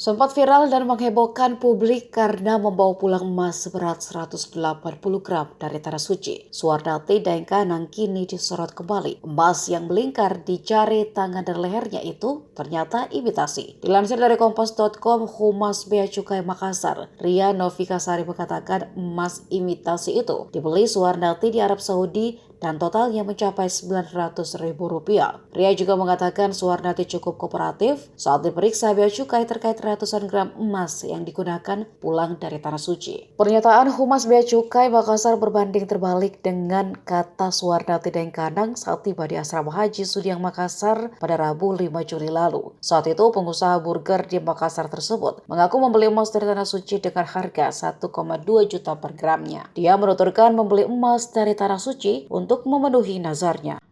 Sempat viral dan menghebohkan publik karena membawa pulang emas seberat 180 gram dari Tanah Suci. Suarnati Daeng Kanang kini disorot kembali. Emas yang melingkar di jari, tangan, dan lehernya itu ternyata imitasi. Dilansir dari kompas.com, Humas Bea Cukai Makassar, Ria Novikasari mengatakan emas imitasi itu dibeli Suarnati di Arab Saudi dan totalnya mencapai Rp900.000. Ria juga mengatakan Suarnati cukup kooperatif saat diperiksa Bea Cukai terkait ratusan gram emas yang digunakan pulang dari Tanah Suci. Pernyataan Humas Bea Cukai Makassar berbanding terbalik dengan kata Suarnati Daeng Kanang saat tiba di Asrama Haji Sudiang Makassar pada Rabu 5 Juli lalu. Saat itu pengusaha burger di Makassar tersebut mengaku membeli emas dari Tanah Suci dengan harga 1,2 juta per gramnya. Dia menuturkan membeli emas dari Tanah Suci untuk memenuhi nazarnya.